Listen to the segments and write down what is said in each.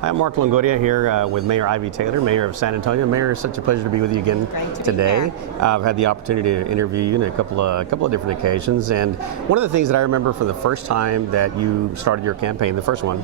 Hi, I'm Mark Longoria here with Mayor Ivy Taylor, Mayor of San Antonio. Mayor, it's such a pleasure to be with you again today. I've had the opportunity to interview you on a couple of different occasions, and one of the things that I remember from the first time that you started your campaign, the first one,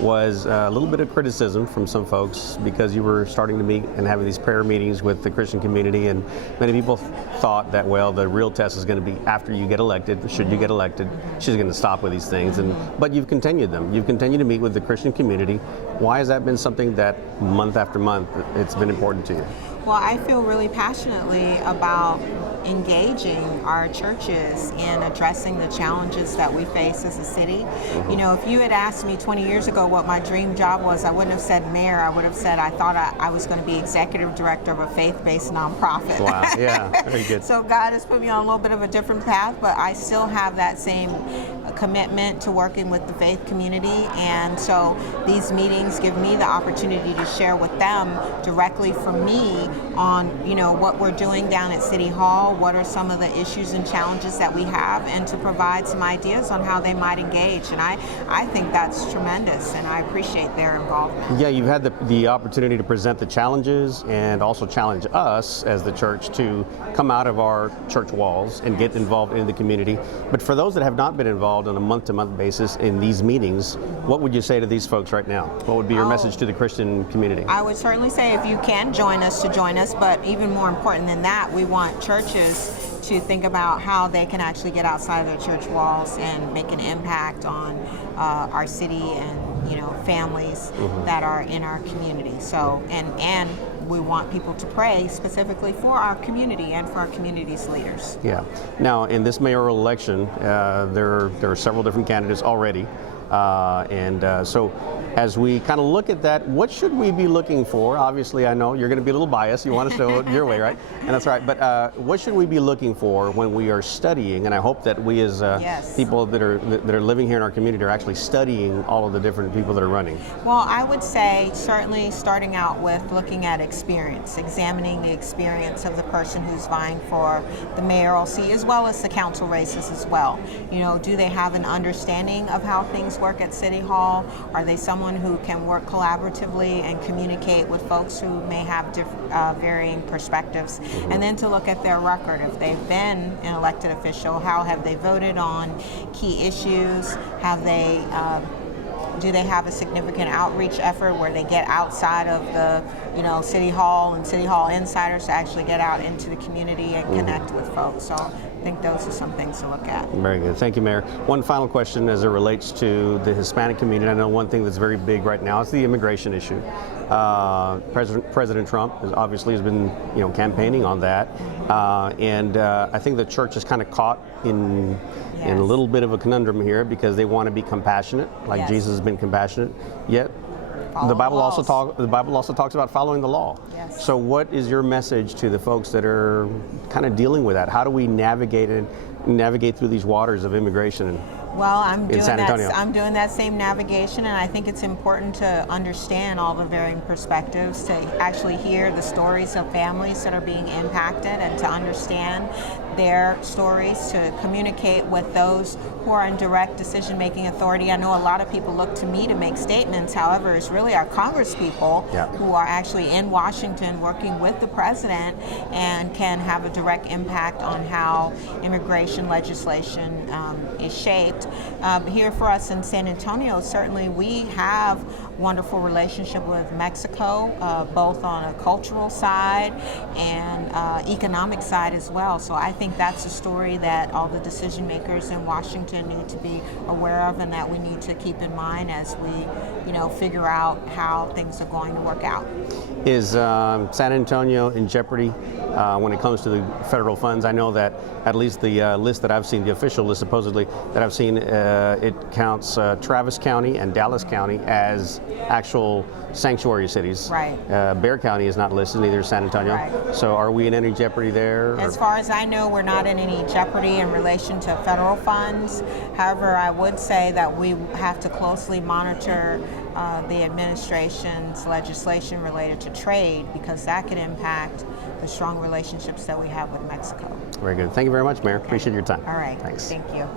was a little bit of criticism from some folks because you were starting to meet and having these prayer meetings with the Christian community, and many people thought that, well, the real test is going to be after you get elected. Should you get elected, she's going to stop with these things, but you've continued them. You've continued to meet with the Christian community. Why has that been something that month after month it's been important to you? Well, I feel really passionately about engaging our churches in addressing the challenges that we face as a city. You know, if you had asked me 20 years ago what my dream job was, I wouldn't have said mayor. I would have said I thought I was going to be executive director of a faith-based nonprofit. Wow, yeah, very good. So God has put me on a little bit of a different path, but I still have that same commitment to working with the faith community, and so these meetings give me the opportunity to share with them directly from me on, you know, what we're doing down at City Hall, what are some of the issues and challenges that we have, and to provide some ideas on how they might engage. And I think that's tremendous, and I appreciate their involvement. Yeah, you've had the opportunity to present the challenges and also challenge us as the church to come out of our church walls and get involved in the community. But for those that have not been involved on a month-to-month basis in these meetings, what would you say to these folks right now? What would be your message to the Christian community? I would certainly say if you can join us, to join us, but even more important than that, we want churches to think about how they can actually get outside of their church walls and make an impact on our city and, you know, families that are in our community. So, and we want people to pray specifically for our community and for our community's leaders. Yeah. Now, in this mayoral election, there are several different candidates already. So as we kind of look at that, what should we be looking for? Obviously, I know you're going to be a little biased. You want to show it your way, right? And that's right. But what should we be looking for when we are studying? And I hope that we as people that are living here in our community are actually studying all of the different people that are running. Well, I would say certainly starting out with looking at experience, examining the experience of the person who's vying for the mayoral seat as well as the council races as well. You know, do they have an understanding of how things work at City Hall? Are they someone who can work collaboratively and communicate with folks who may have varying perspectives? And then to look at their record. If they've been an elected official, how have they voted on key issues? Have they do they have a significant outreach effort where they get outside of the, you know, City Hall and City Hall insiders to actually get out into the community and connect with folks? So I think those are some things to look at. Very good. Thank you, Mayor. One final question as it relates to the Hispanic community. I know one thing that's very big right now is the immigration issue. President Trump obviously has been, you know, campaigning on that, and I think the church is kind of caught in a little bit of a conundrum here because they want to be compassionate, like Jesus has been compassionate, yet the Bible also talks about following the law. Yes. So what is your message to the folks that are kind of dealing with that? How do we navigate through these waters of immigration? Well, I'm doing that same navigation, and I think it's important to understand all the varying perspectives, to actually hear the stories of families that are being impacted and to understand their stories, to communicate with those who are in direct decision-making authority. I know a lot of people look to me to make statements. However, it's really our congresspeople who are actually in Washington working with the president and can have a direct impact on how immigration legislation is shaped. Here for us in San Antonio, certainly we have wonderful relationship with Mexico, both on a cultural side and economic side as well. So I think that's a story that all the decision makers in Washington need to be aware of and that we need to keep in mind as we, you know, figure out how things are going to work out. Is San Antonio in jeopardy when it comes to the federal funds? I know that at least the list that I've seen, the official list supposedly that I've seen, it counts Travis County and Dallas County as actual sanctuary cities. Right. Bexar County is not listed, neither is San Antonio. Right. So are we in any jeopardy there? As far as I know, we're not in any jeopardy in relation to federal funds. However, I would say that we have to closely monitor the administration's legislation related to trade, because that could impact the strong relationships that we have with Mexico. Very good. Thank you very much, Mayor. Appreciate your time. All right. Thanks. Thank you.